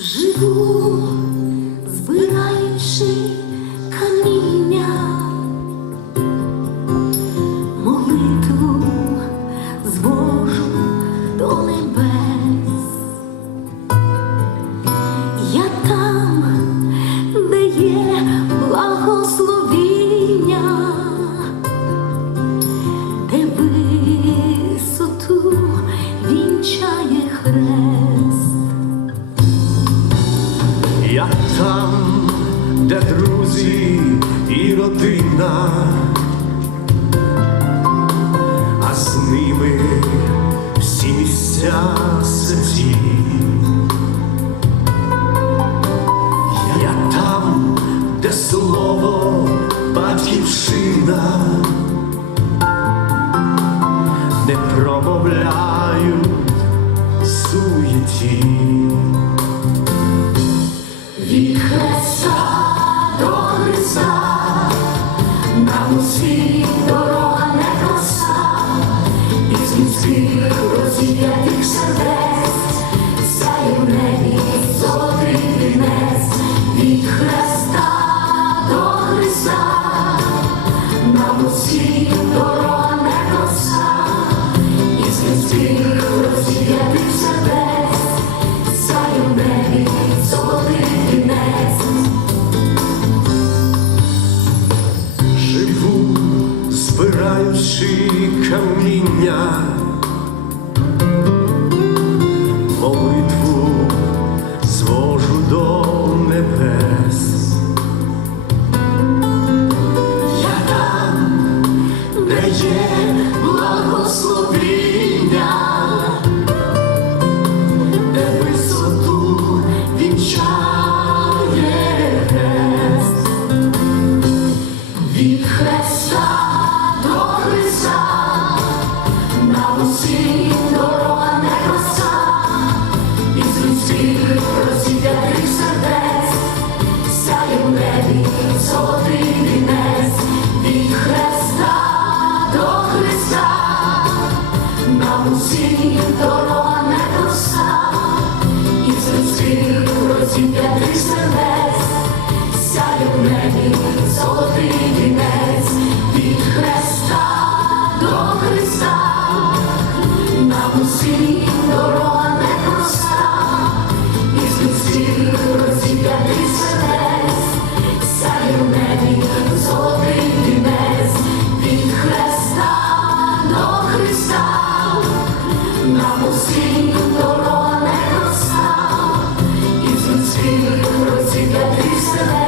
Живу, збираючи там, де друзі і родина, а з ними всі місця святі. Я там, де слово батьківщина, не промовляють суєті. душі дорога не проста, із людських від Христа до Христа, на душі дорога не проста, людських збираю ши каміння. золотий вінець від Христа до Христа, нам усім дорога непроста, і з людських розіп'ятих сердець, сяє в небі золотий вінець від Христа до Христа, нам усім дорога. Thank you.